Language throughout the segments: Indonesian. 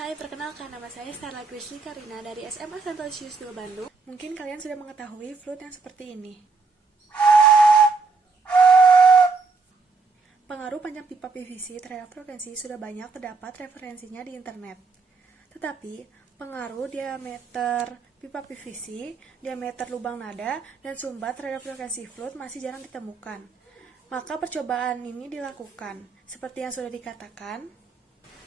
Hai, perkenalkan nama saya Starla Grisly Karina dari SMA St. Aloysius II Bandung. Mungkin kalian sudah mengetahui flute yang seperti ini. Pengaruh panjang pipa PVC terhadap frekuensi sudah banyak terdapat referensinya di internet. Tetapi, pengaruh diameter pipa PVC, diameter lubang nada, dan sumbat terhadap frekuensi flute masih jarang ditemukan. Maka percobaan ini dilakukan. Seperti yang sudah dikatakan,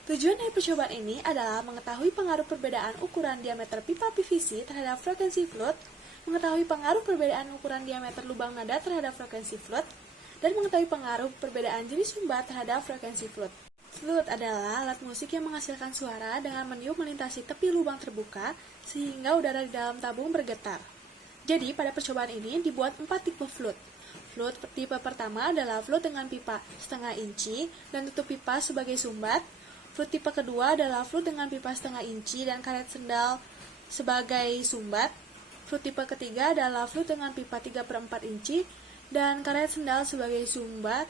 tujuan dari percobaan ini adalah mengetahui pengaruh perbedaan ukuran diameter pipa PVC terhadap frekuensi flute, mengetahui pengaruh perbedaan ukuran diameter lubang nada terhadap frekuensi flute, dan mengetahui pengaruh perbedaan jenis sumbat terhadap frekuensi flute. Flute adalah alat musik yang menghasilkan suara dengan meniup melintasi tepi lubang terbuka sehingga udara di dalam tabung bergetar. Jadi, pada percobaan ini dibuat 4 tipe flute. Flute tipe pertama adalah flute dengan pipa setengah inci dan tutup pipa sebagai sumbat. Flute tipe kedua adalah flute dengan pipa setengah inci dan karet sendal sebagai sumbat. Flute tipe ketiga adalah flute dengan pipa 3/4 inci dan karet sendal sebagai sumbat.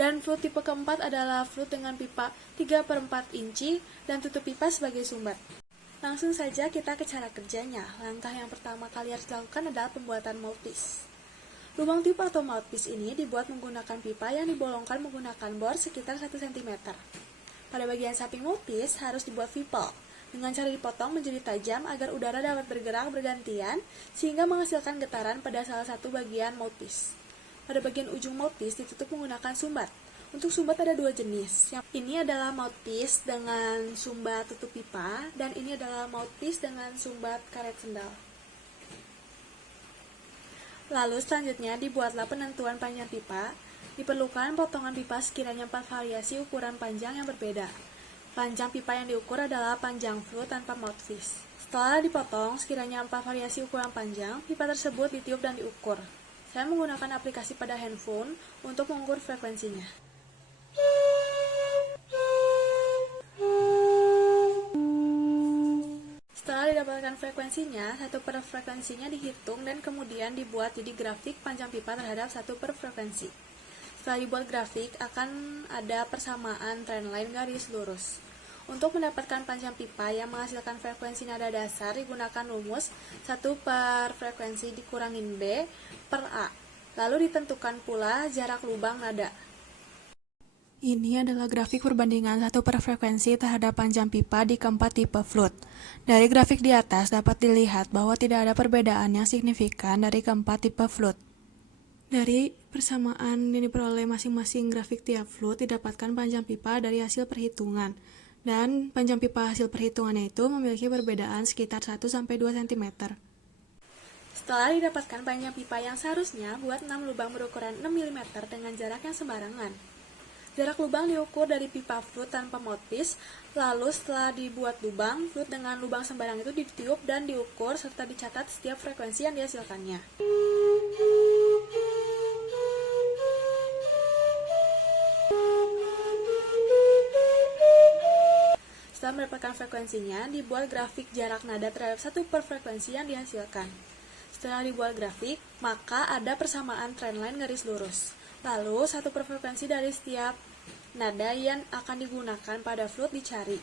Dan flute tipe keempat adalah flute dengan pipa 3/4 inci dan tutup pipa sebagai sumbat. Langsung saja kita ke cara kerjanya. Langkah yang pertama kali harus dilakukan adalah pembuatan mouthpiece. Lubang tiup atau mouthpiece ini dibuat menggunakan pipa yang dibolongkan menggunakan bor sekitar 1 cm. Pada bagian samping mouthpiece harus dibuat vipel dengan cara dipotong menjadi tajam agar udara dapat bergerak bergantian sehingga menghasilkan getaran pada salah satu bagian mouthpiece. Pada bagian ujung mouthpiece ditutup menggunakan sumbat. Untuk sumbat ada 2 jenis. Yang ini adalah mouthpiece dengan sumbat tutup pipa dan ini adalah mouthpiece dengan sumbat karet sendal. Lalu selanjutnya dibuatlah penentuan panjang pipa. Diperlukan potongan pipa sekiranya 4 variasi ukuran panjang yang berbeda. Panjang pipa yang diukur adalah panjang flute tanpa mouthpiece. Setelah dipotong sekiranya 4 variasi ukuran panjang, pipa tersebut ditiup dan diukur. Saya menggunakan aplikasi pada handphone untuk mengukur frekuensinya. Setelah didapatkan frekuensinya, 1 per frekuensinya dihitung dan kemudian dibuat jadi grafik panjang pipa terhadap 1 per frekuensi. Setelah dibuat grafik, akan ada persamaan trendline garis lurus. Untuk mendapatkan panjang pipa yang menghasilkan frekuensi nada dasar, digunakan rumus 1 per frekuensi dikurangin B per A. Lalu ditentukan pula jarak lubang nada. Ini adalah grafik perbandingan 1 per frekuensi terhadap panjang pipa di keempat tipe flute. Dari grafik di atas dapat dilihat bahwa tidak ada perbedaan yang signifikan dari keempat tipe flute. Dari persamaan yang diperoleh masing-masing grafik tiap flute didapatkan panjang pipa dari hasil perhitungan. Dan panjang pipa hasil perhitungannya itu memiliki perbedaan sekitar 1-2 cm. Setelah didapatkan panjang pipa yang seharusnya, buat 6 lubang berukuran 6 mm dengan jarak yang sembarangan. Jarak lubang diukur dari pipa flute tanpa mouthpiece, lalu setelah dibuat lubang, flute dengan lubang sembarang itu ditiup dan diukur serta dicatat setiap frekuensi yang dihasilkannya. Setelah mendapatkan frekuensinya, dibuat grafik jarak nada terhadap 1 per frekuensi yang dihasilkan. Setelah dibuat grafik, maka ada persamaan trendline garis lurus. Lalu, 1 per frekuensi dari setiap nada yang akan digunakan pada flute dicari.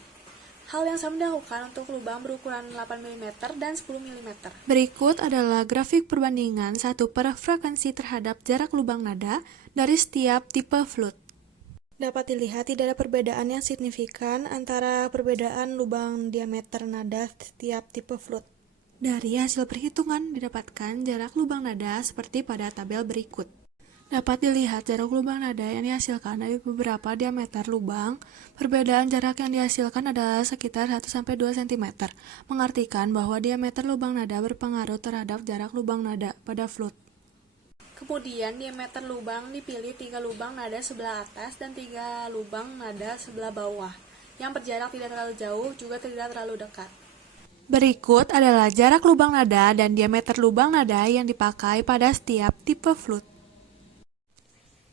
Hal yang sama dilakukan untuk lubang berukuran 8 mm dan 10 mm. Berikut adalah grafik perbandingan 1 per frekuensi terhadap jarak lubang nada dari setiap tipe flute. Dapat dilihat tidak ada perbedaan yang signifikan antara perbedaan lubang diameter nada setiap tipe flute. Dari hasil perhitungan didapatkan jarak lubang nada seperti pada tabel berikut. Dapat dilihat jarak lubang nada yang dihasilkan dari beberapa diameter lubang. Perbedaan jarak yang dihasilkan adalah sekitar 1-2 cm, mengartikan bahwa diameter lubang nada berpengaruh terhadap jarak lubang nada pada flute. Kemudian diameter lubang dipilih 3 lubang nada sebelah atas dan 3 lubang nada sebelah bawah, yang berjarak tidak terlalu jauh juga tidak terlalu dekat. Berikut adalah jarak lubang nada dan diameter lubang nada yang dipakai pada setiap tipe flute.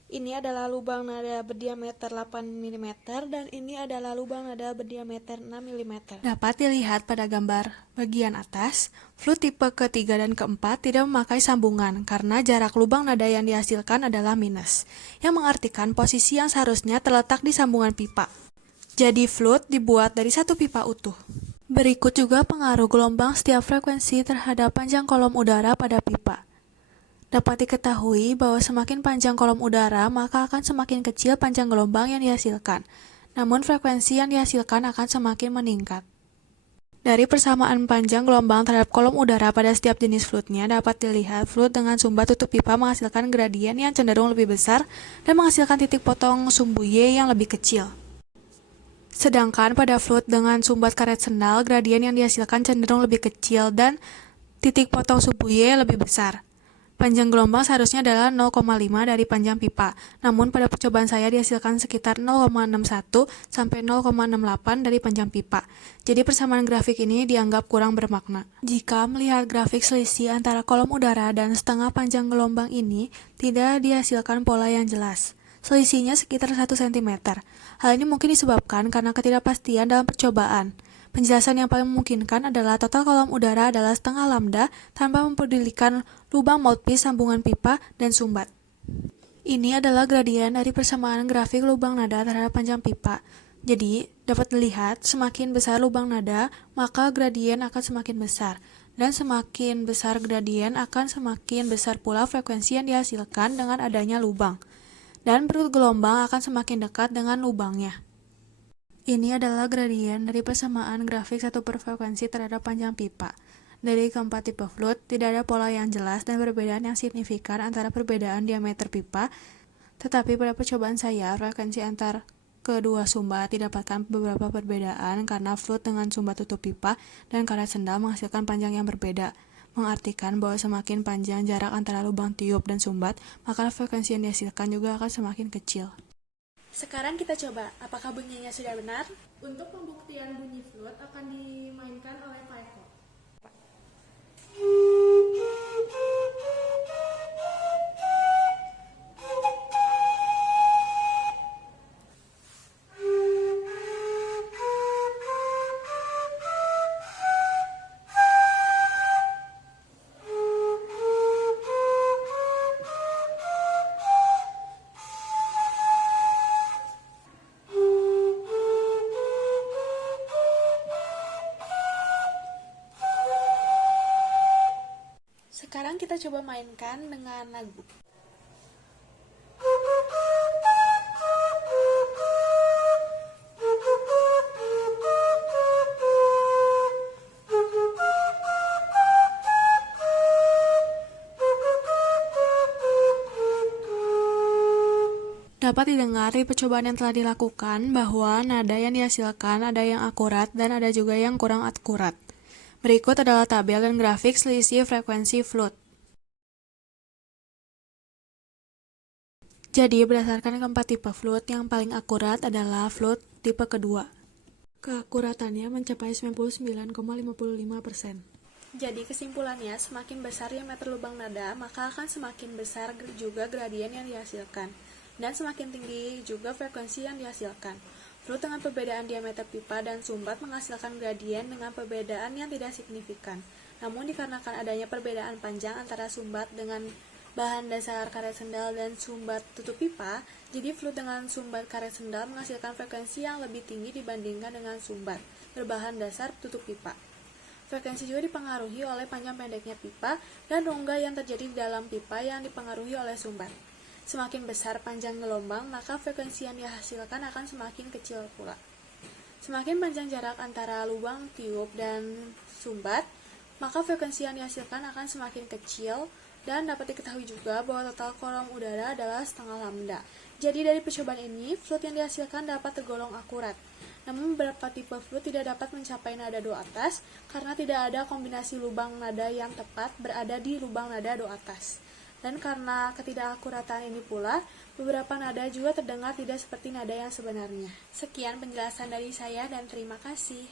Ini adalah lubang nada berdiameter 8 mm dan ini adalah lubang nada berdiameter 6 mm. Dapat dilihat pada gambar bagian atas, flute tipe ketiga dan keempat tidak memakai sambungan karena jarak lubang nada yang dihasilkan adalah minus, yang mengartikan posisi yang seharusnya terletak di sambungan pipa. Jadi flute dibuat dari satu pipa utuh. Berikut juga pengaruh gelombang setiap frekuensi terhadap panjang kolom udara pada pipa. Dapat diketahui bahwa semakin panjang kolom udara, maka akan semakin kecil panjang gelombang yang dihasilkan. Namun frekuensi yang dihasilkan akan semakin meningkat. Dari persamaan panjang gelombang terhadap kolom udara pada setiap jenis flute-nya, dapat dilihat flute dengan sumbat tutup pipa menghasilkan gradien yang cenderung lebih besar dan menghasilkan titik potong sumbu Y yang lebih kecil. Sedangkan pada flute dengan sumbat karet sendal, gradien yang dihasilkan cenderung lebih kecil dan titik potong sumbu Y lebih besar. Panjang gelombang seharusnya adalah 0,5 dari panjang pipa, namun pada percobaan saya dihasilkan sekitar 0,61 sampai 0,68 dari panjang pipa. Jadi persamaan grafik ini dianggap kurang bermakna. Jika melihat grafik selisih antara kolom udara dan setengah panjang gelombang ini, tidak dihasilkan pola yang jelas. Selisihnya sekitar 1 cm. Hal ini mungkin disebabkan karena ketidakpastian dalam percobaan. Penjelasan yang paling memungkinkan adalah total kolom udara adalah setengah lambda tanpa mempedulikan lubang mouthpiece, sambungan pipa, dan sumbat. Ini adalah gradien dari persamaan grafik lubang nada terhadap panjang pipa. Jadi, dapat dilihat semakin besar lubang nada, maka gradien akan semakin besar. Dan semakin besar gradien akan semakin besar pula frekuensi yang dihasilkan dengan adanya lubang. Dan perut gelombang akan semakin dekat dengan lubangnya. Ini adalah gradien dari persamaan grafik satu per frekuensi terhadap panjang pipa. Dari keempat tipe flute, tidak ada pola yang jelas dan perbedaan yang signifikan antara perbedaan diameter pipa, tetapi pada percobaan saya, frekuensi antar kedua sumbat didapatkan beberapa perbedaan karena flute dengan sumbat tutup pipa dan karet sendal menghasilkan panjang yang berbeda, mengartikan bahwa semakin panjang jarak antara lubang tiup dan sumbat, maka frekuensi yang dihasilkan juga akan semakin kecil. Sekarang kita coba, apakah bunyinya sudah benar? Untuk pembuktian bunyi flute akan dimainkan oleh Paeko. Sekarang kita coba mainkan dengan lagu. Dapat didengar di percobaan yang telah dilakukan bahwa nada yang dihasilkan ada yang akurat dan ada juga yang kurang akurat. Berikut adalah tabel dan grafik selisih frekuensi flute. Jadi, berdasarkan keempat tipe flute, yang paling akurat adalah flute tipe kedua. Keakuratannya mencapai 99,55%. Jadi, kesimpulannya, semakin besar diameter lubang nada, maka akan semakin besar juga gradien yang dihasilkan. Dan semakin tinggi juga frekuensi yang dihasilkan. Flute dengan perbedaan diameter pipa dan sumbat menghasilkan gradien dengan perbedaan yang tidak signifikan. Namun dikarenakan adanya perbedaan panjang antara sumbat dengan bahan dasar karet sendal dan sumbat tutup pipa, jadi flute dengan sumbat karet sendal menghasilkan frekuensi yang lebih tinggi dibandingkan dengan sumbat berbahan dasar tutup pipa. Frekuensi juga dipengaruhi oleh panjang pendeknya pipa dan rongga yang terjadi di dalam pipa yang dipengaruhi oleh sumbat. Semakin besar panjang gelombang, maka frekuensi yang dihasilkan akan semakin kecil pula. Semakin panjang jarak antara lubang tiup dan sumbat, maka frekuensi yang dihasilkan akan semakin kecil, dan dapat diketahui juga bahwa total kolom udara adalah setengah lambda. Jadi dari percobaan ini, flute yang dihasilkan dapat tergolong akurat. Namun beberapa tipe flute tidak dapat mencapai nada do atas karena tidak ada kombinasi lubang nada yang tepat berada di lubang nada do atas. Dan karena ketidakakuratan ini pula, beberapa nada juga terdengar tidak seperti nada yang sebenarnya. Sekian penjelasan dari saya dan terima kasih.